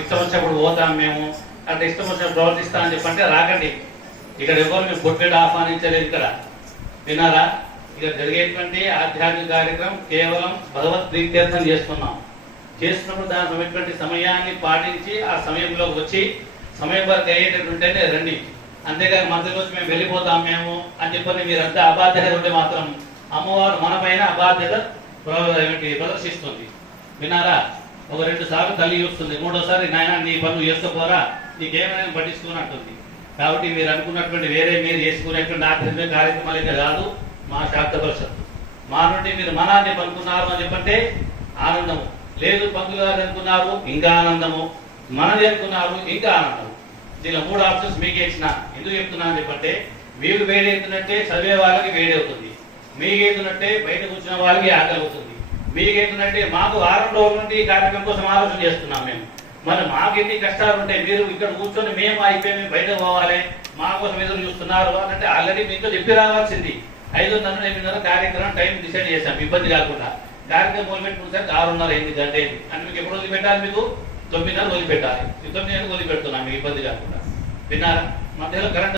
ఇష్టం వచ్చినప్పుడు పోతాం మేము, అంటే ఇష్టం వచ్చినప్పుడు ప్రవర్తిస్తాం అని చెప్పంటే రాకండి. ఇక్కడ ఎవరు మేము కొట్టేట ఆహ్వానించలేదు. ఇక్కడ విన్నారా? ఇక్కడ జరిగేటువంటి ఆధ్యాత్మిక కార్యక్రమం కేవలం భగవత్ ప్రీత్యర్థం చేస్తున్నాం. చేస్తున్నప్పుడు దాని సమయటువంటి సమయాన్ని పాటించి ఆ సమయంలో వచ్చి సమయం వరకు అయ్యేటట్టుంటేనే రండి. అంతేగాని మధ్య రోజు మేము వెళ్ళిపోతాం మేము అని చెప్పని మీరంతా అబాధ్యత ఉంటే మాత్రం అమ్మవారు మన పైన అబాధ్యత ప్రదర్శిస్తుంది. విన్నారా? ఒక 2 సార్లు తల్లి చూస్తుంది, 3వ సారి నాయన నీ పనులు చేసుకోపోరా, నీకేమైనా పట్టించుకున్నట్టుంది. కాబట్టి మీరు అనుకున్నటువంటి వేరే మీరు చేసుకునేటువంటి ఆధ్యాత్మిక కార్యక్రమాలు అయితే కాదు మా శాక్త పరిషత్తు. మా నుండి మీరు మనాన్ని పనుకున్నారు అని చెప్పంటే ఆనందము లేదు, పంతులు గారు అనుకున్నారు ఇంకా ఆనందము, మనది అనుకున్నారు ఇంకా ఆనందము. దీనిలో 3 ఆప్షన్స్ మీకే ఇచ్చిన. ఎందుకు చెప్తున్నా అని చెప్పంటే మీకు వేడవుతున్నట్టే చదివే వాళ్ళకి వేడవుతుంది, మీకేతున్నట్టే బయట కూర్చున్న వాళ్ళకి ఆకలి అవుతుంది, మీకేతున్నట్టే మాకు 6 రోజుల నుండి ఈ కార్యక్రమం కోసం ఆలోచన చేస్తున్నాం మేము. మరి మాకు ఎన్ని కష్టాలు ఉంటాయి, మీరు ఇక్కడ కూర్చొని మేము అయిపోయి బయట పోవాలి మా కోసం ఎదురు చూస్తున్నారు అంటే ఆల్రెడీ మీతో చెప్పి రావాల్సింది. 5:30 8:30 కార్యక్రమం టైం డిసైడ్ చేశాం ఇబ్బంది కాకుండా. కార్యక్రమం మొదలుపెట్టుకుంటే 6:30 8 గంట అయింది అంటే మీకు ఎప్పుడు వదిలిపెట్టాలి? మీకు 9:30 వదిలిపెట్టాలి. 9 వదిలిపెడుతున్నాం మీకు ఇబ్బంది కాకుండా. విన్నారా? మధ్యలో కరెంట్